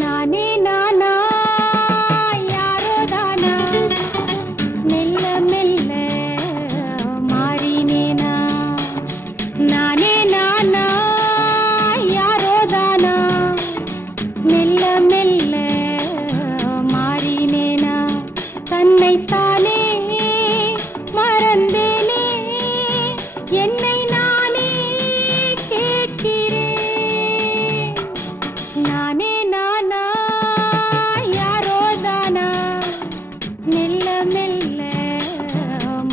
நானே நானா யாரோ தானா மெல்ல மெல்ல மாறினேனா நானே நானா யாரோ தானா மெல்ல மெல்ல மாறினேனா தன்னைத்தானே மறந்தேனே என்னை நானே கேட்கிறேன் நானே நானா யாரோ தானா மெல்ல மெல்ல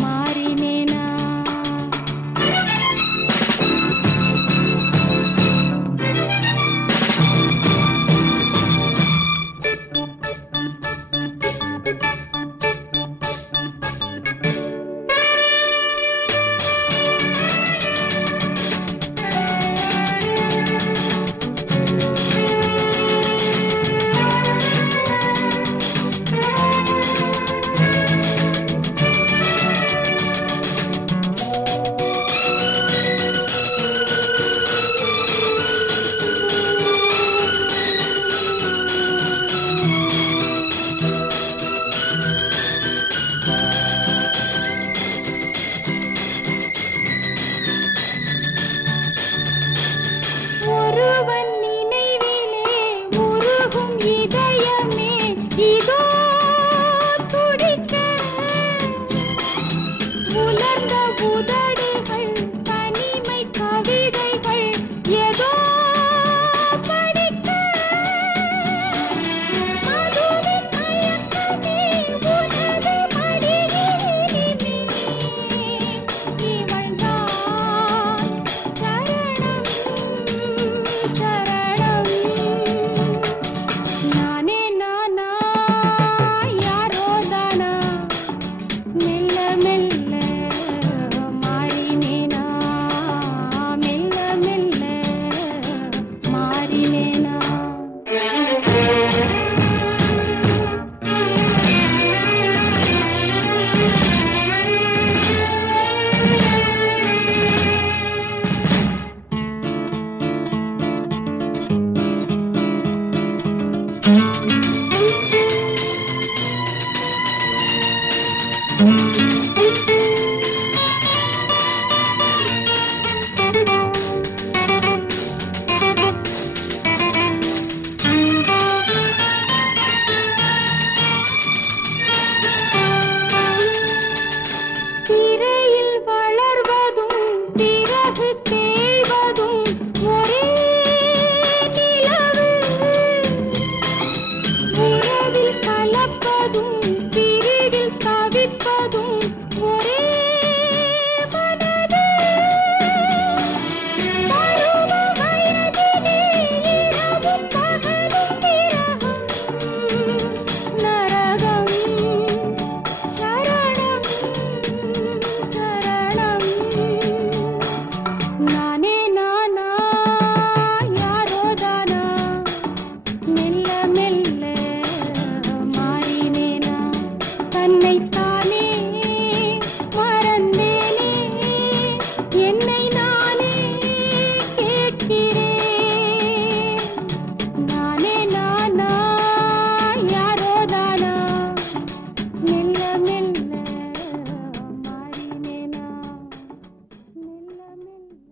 மாறினேனா ஒருவன் நினைவிலே உருகும் இதயமே இதோ துடிக்க உலர்ந்த உதடுகள் தனிமை கவிதைகள் ஏதோ படிக்க மதுவின் மயக்கமே உனது மடியினிலே இவள்தான் சரணம் சரணம் நானே நானா யாரோ தானா மெல்ல மெல்ல மாறினேனா மெல்ல மெல்ல மாறினேனா திரையில் வளர்வதும் பிறகு தேய்வதும் ஒரே நிலவு உறவில் கலப்பதும் பிரிவில் தவிப்பதும் ஒரே மனது பருவ வயதிலே இரவும் பகலும் விரகம் நரகம் சரணம் சரணம் நானே நானா யாரோ தானா மெல்ல மெல்ல மாறினேனா தன்னைத்தானே மறந்தேனே என்னை நானே கேட்கிறேன் நானே நானா யாரோ தானா மெல்ல மெல்ல மாறினேனா மெல்ல மெல்ல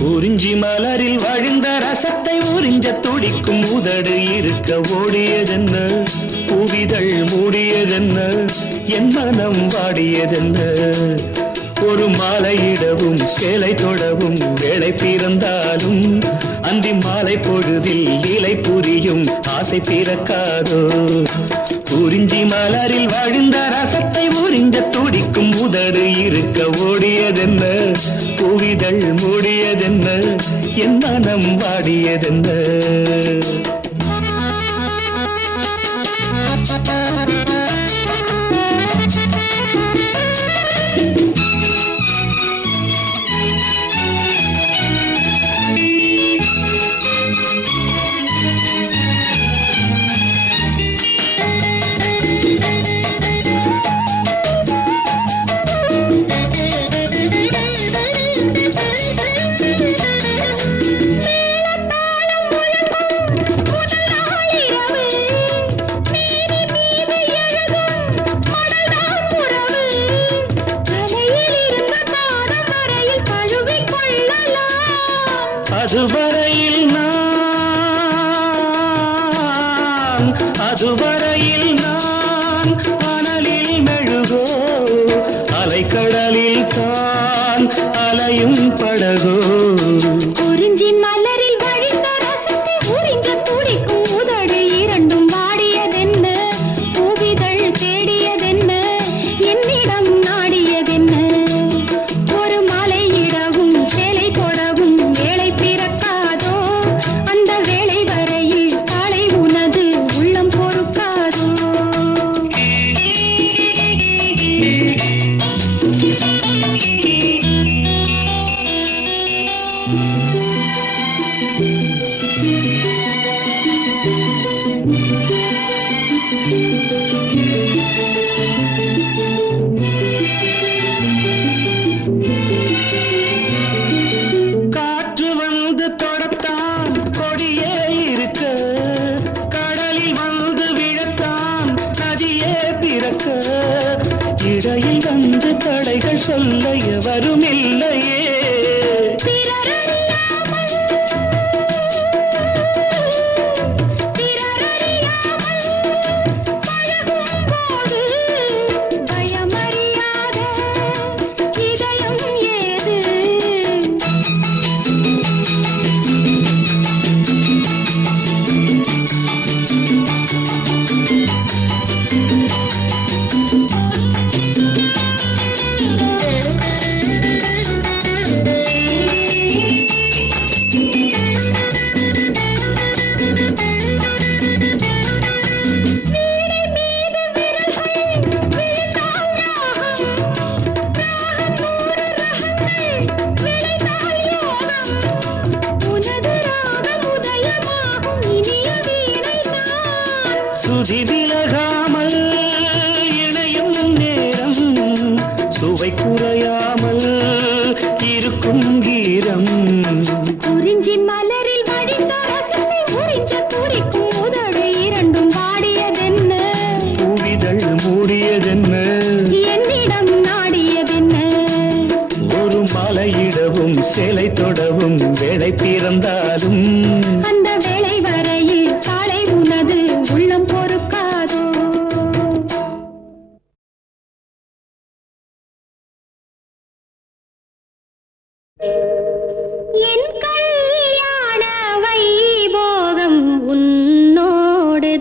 குறிஞ்சி மலர் மலரில் வழிந்த ரசத்தை உறிஞ்ச துடிக்கும் உதடு இருக்க ஓடியதென்ன பூவிதழ் மூடியதென்ன என் மனம் வாடியதென்ன ஒரு மாலையிடவும் சேலை தொடவும் வேளை பிறந்தாலும் அந்தி மாலை பொழுதில் இலை புரியும் ஆசை பிறக்காதோ குறிஞ்சி மலரில் வழிந்த ரசத்தை உறிஞ்ச துடிக்கும் உதடு இருக்க ஓடியதென்ன பூவிதழ் மூடியதென்ன என் மனம் வாடியதென்ன அதுவரையில் நான் அனலில் மெழுகோ அலைக்கடலில் தான் அலையும் படகோ குறிஞ்சி மலரில் வழிந்த ரசத்தை உறிஞ்ச துடிக்கும் உதடு இரண்டும் வாடியதென்ன பூவிதழ் தேடியதென்ன என்னிடம் நாடியதென்ன ஒரு மாலையிடவும் சேலை கொடவும் வேளை பிறக்காதோ அந்த வேளை வரையில் காலை உனது உள்ளம் பொறுக்காதோ காற்று வந்து தொடத்தான் கொடியே இருக்க கடலில் வந்து விழத்தான் நதியே பிறக்க இடையில் வந்து தடைகள் சொல்ல எவரும் இல்லையே பயமறியாத இதயம் ஏது உனது ராகம் உதயமாகும் இனிய வீணை நான் சுதி விலகாமல் இணையும் நேரம் சுவை குறையாமல் இருக்கும் கீரம் குறிஞ்சி மலரில் வடிந்த ரசத்தை உறிஞ்ச துடிக்கும் உதடு இரண்டும் வாடியதென்ன பூவிதழ் மூடியதென்ன என்னிடம் நாடியதென்ன ஒரு மலையிடவும் சேலை தொடவும் வேளை பிறந்தாலும் அந்த வேளை வரையில் காலை உனது உள்ளம் பொறுக்காதோ என் கல்யாண வைபோகம் உன்னோடுதான்